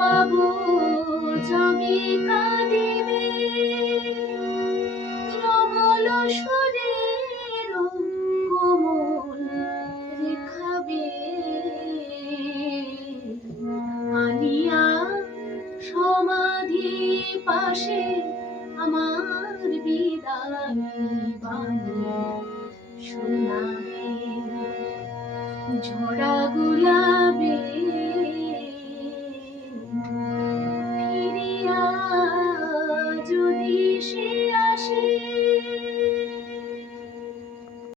বাবু যাবি কাঁদিবে, রমল সুরের কোমল রেখাবে আনিয়া সমাধি পাশে আমার বিদায় বাণী শোনাবে। ঝরা গোলাপে